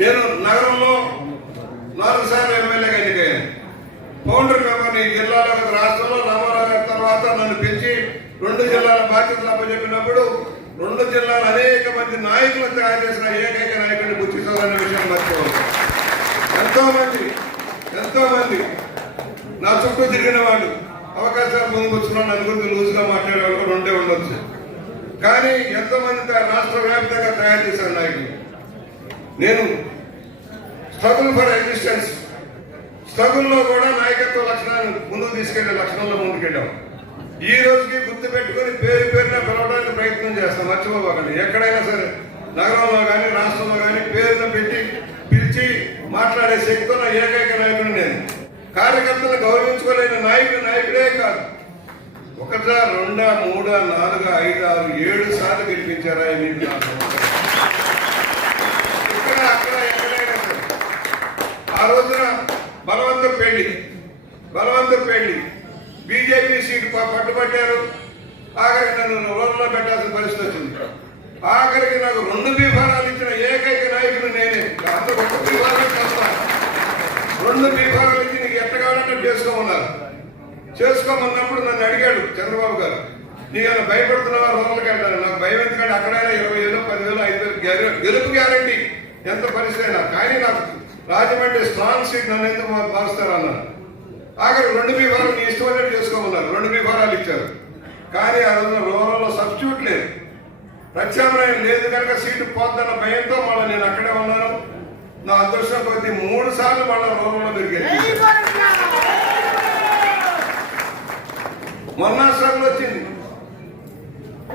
నేను నగరంలో నాలుగు సార్లు ఎమ్మెల్యేగా ఎన్నికయ్యాను. ఫౌండర్ మెంబర్ని జిల్లాలో ఒక రాష్ట్రంలో రామారావు తర్వాత నన్ను పిలిచి రెండు జిల్లాల బాధ్యతలు అప్పచెప్పినప్పుడు రెండు జిల్లాల అనేక మంది నాయకులను తయారు చేసిన ఏకైక నాయకుడిని గుర్తిస్తారన్న విషయం మర్చిపోవచ్చు ఎంతో మంది ఎంతో మంది నా చుట్టూ తిరిగిన వాళ్ళు అవకాశాలు ముందుకు వచ్చిన నన్ను గురించి లూజ్గా మాట్లాడే వాళ్ళు కూడా ఉండే ఉండొచ్చు. కానీ ఎంతో మంది రాష్ట్ర వ్యాప్తంగా తయారు చేశారు నాయకులు. నేను స్ట్రగుల్ ఫర్ ఎగ్జిస్టెన్స్ స్ట్రగుల్లో కూడా నాయకత్వ లక్షణాలు ముందుకు తీసుకెళ్ళే లక్షణంలో ముందుకెళ్ళాం. ఈ రోజుకి గుర్తు పెట్టుకుని పేరు పేరున పిలవడానికి ప్రయత్నం చేస్తాం. మర్చిపోకండి ఎక్కడైనా సరే నగరంలో కానీ రాష్ట్రంలో కానీ పేరున పెట్టి పిలిచి మాట్లాడే శక్తి ఉన్న ఏకైక నాయకుడు నేను. కార్యకర్తలు గౌరవించుకోలేని నాయకుడు నాయకుడే కాదు. ఒకటా రెండా మూడా నాలుగా ఐదు ఆరు ఏడు సార్లు గెలిపించారా మీకు ఇక్కడ అక్కడ ఆ రోజున బలవంత పెళ్ళి బలవంతం పెళ్ళి బీజేపీ సీటు పట్టుబట్టారు. ఆఖరికి నన్ను రోడ్లో పెట్టాల్సిన పరిస్థితి వచ్చింది. ఆఖరికి నాకు రెండు బీఫారాలు ఇచ్చిన ఏకైక నాయకుడు నేనే. అంత గొప్ప బీఫారాలు కష్టం రెండు బీఫారాలు ఇచ్చి నీకు ఎట్ట కావాలంటే చేసుకోమన్నారు. చేసుకోమన్నప్పుడు నన్ను అడిగాడు చంద్రబాబు గారు నీకు వారు రోడ్లకి వెళ్ళాను నాకు భయం ఎందుకంటే అక్కడైనా ఇరవై వేలు పదివేలు ఐదు వేలు గెలు- గెలుపు గ్యారంటీ. ఎంత పరిస్థితి అయినా. కానీ నాకు రాజమండ్రి స్ట్రాంగ్ సీట్ నన్ను ఎందుకు మా- మారుస్తారు అన్నారు. ఆఖరి రెండు బీఫారాలు నీ ఇష్టం వచ్చినట్టు చేసుకోమన్నారు. రెండు బీఫారాలు ఇచ్చారు. కానీ ఆ రోజున రూరల్లో సబ్స్టిట్యూట్ లేదు. ప్రత్యామ్నాయం లేదు కనుక సీటు పోద్దన్న భయంతో మళ్ళీ నేను అక్కడే ఉన్నాను. నా అదృష్టం కొద్ది మూడు సార్లు మళ్ళీ రూరల్లో దొరికాయి మొన్న సార్లు వచ్చింది.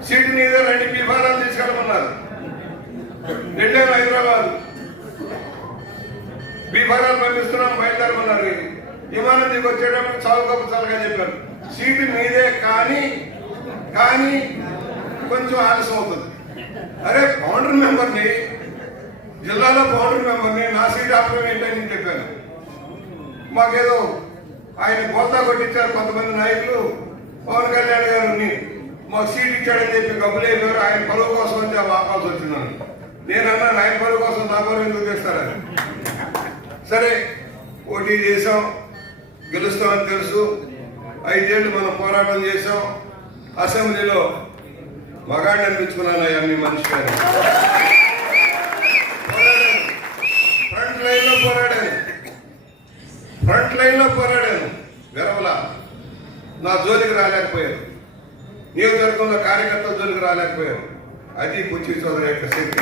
సీటు నీదే రెండు బీఫారాలు తీసుకెళ్ళమన్నారు. వెళ్ళాను హైదరాబాద్. బీఫారాలు పంపిస్తున్నాం బయలుదేరమన్నారు. విమానం దిగి వచ్చేటప్పుడు చావు కప్పు చెప్పారు. సీటు మీదే కానీ కానీ కొంచెం ఆలస్యం అవుతుంది. అరే బౌండరీ మెంబర్ని జిల్లాలో బౌండరీ మెంబర్ని నా సీట్ ఆపడం ఏంటని చెప్పాను. మాకేదో ఆయన గోతా కొట్టించారు కొంతమంది నాయకులు. పవన్ కళ్యాణ్ గారిని మాకు సీట్ ఇచ్చాడని చెప్పి కబులు అయిపోయారు ఆయన పరువు కోసం వచ్చి ఆపాల్సి వచ్చిందని. నేను అన్నాను ఆయన పరువు కోసం నా పరువు ఎందుకు చేస్తారని. సరే పోటీ చేసాం గెలుస్తామని తెలుసు. ఐదేళ్ళు మనం పోరాటం చేసాం అసెంబ్లీలో మగాడిని అనిపించుకున్నానయ్యా మీ మనిషి గారు. ఫ్రంట్ లైన్లో పోరాడాను. ఫ్రంట్ లైన్లో పోరాడాను. వెరవల నా జోలికి రాలేకపోయారు నియోజకవర్గంలో కార్యకర్తల జోలికి రాలేకపోయారు అది బుచ్చి చౌదరి యొక్క శక్తి.